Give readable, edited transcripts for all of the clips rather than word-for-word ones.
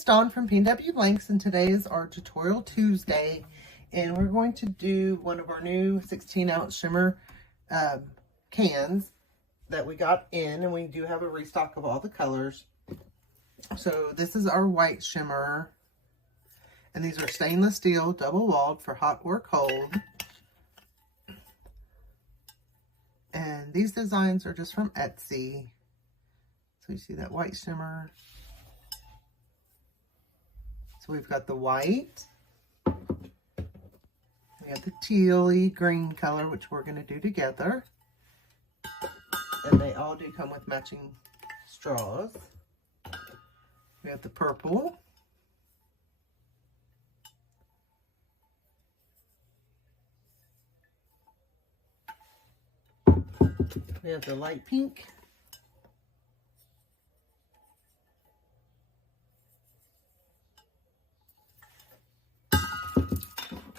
it's Dawn from PNW Blanks, and today is our Tutorial Tuesday, and we're going to do one of our new 16-ounce shimmer cans that we got in, and we do have a restock of all the colors. So this is our white shimmer, and these are stainless steel, double-walled for hot or cold. And these designs are just from Etsy. So you see that white shimmer. So we've got the white, we have the tealy green color, which we're going to do together, and they all do come with matching straws. We have the purple, we have the light pink,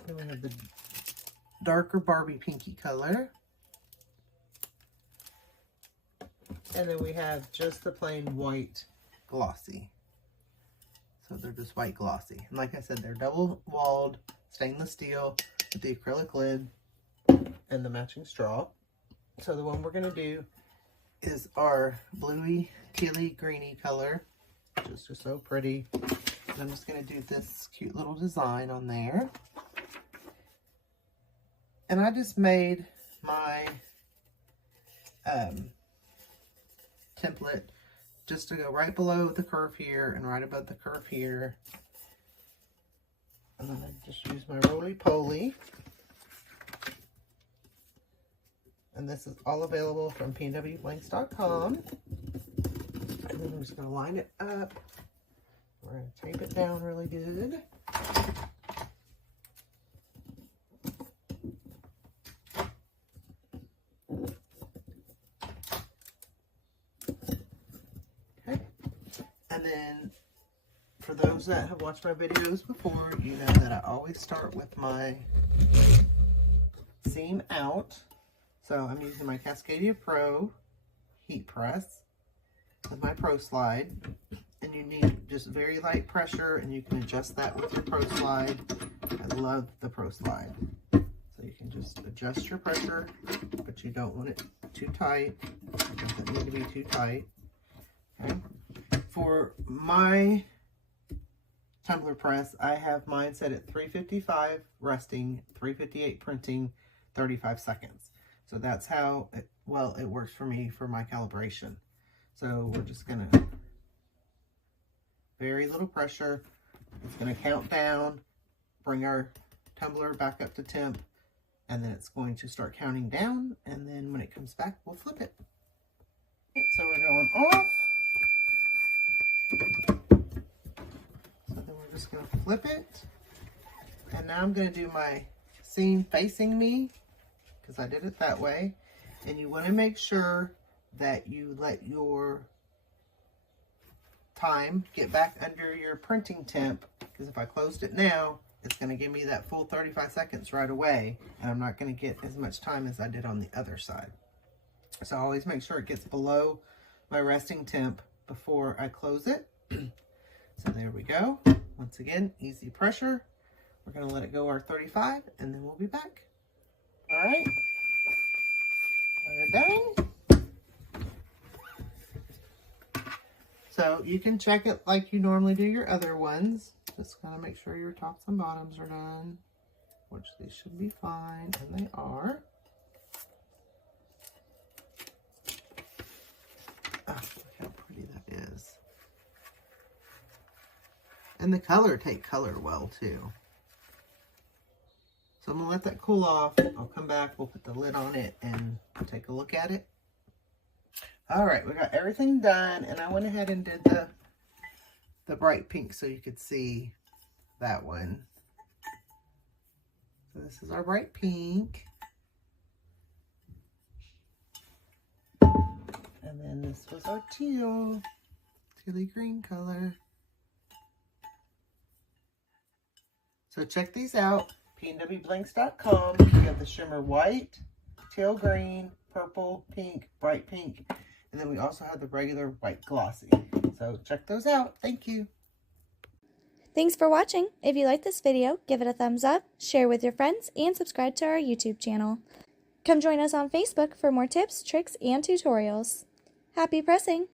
then we have the darker Barbie pinky color. And then we have just the plain white glossy. So they're just white glossy. And like I said, they're double-walled stainless steel with the acrylic lid and the matching straw. So the one we're going to do is our bluey, tealy, greeny color, which is just so pretty. And I'm just going to do this cute little design on there. And I just made my template just to go right below the curve here and right above the curve here. And then I just use my roly-poly. And this is all available from PNWBlanks.com. And then I'm just going to line it up. We're going to tape it down really good. And then, for those that have watched my videos before, you know that I always start with my seam out. So I'm using my Cascadia Pro heat press with my Pro Slide. And you need just very light pressure, and you can adjust that with your Pro Slide. I love the Pro Slide. So you can just adjust your pressure, but you don't want it too tight. It doesn't need to be too tight. Okay. For my tumbler press, I have mine set at 355 resting, 358 printing, 35 seconds. So that's how it works for me for my calibration. So we're just going to, very little pressure. It's going to count down, bring our tumbler back up to temp, and then it's going to start counting down. And then when it comes back, we'll flip it. So we're going off. So then we're just going to flip it. And now I'm going to do my seam facing me, because I did it that way. And you want to make sure that you let your time get back under your printing temp, because if I closed it now, it's going to give me that full 35 seconds right away, and I'm not going to get as much time as I did on the other side. So I always make sure it gets below my resting temp before I close it. So there we go. Once again, easy pressure. We're going to let it go our 35, and then we'll be back. All right. We're done. So you can check it like you normally do your other ones. Just kind of make sure your tops and bottoms are done, which they should be fine, and they are. Oh, look how pretty that is. And the color take color well too. So I'm going to let that cool off. I'll come back, we'll put the lid on it and take a look at it. All right, we got everything done, and I went ahead and did the bright pink so you could see that one. So this is our bright pink. And then this was our tealy green color. So check these out, PNWBlanks.com. We have the shimmer white, teal green, purple, pink, bright pink, and then we also have the regular white glossy. So check those out. Thank you. Thanks for watching. If you like this video, give it a thumbs up, share with your friends, and subscribe to our YouTube channel. Come join us on Facebook for more tips, tricks, and tutorials. Happy pressing!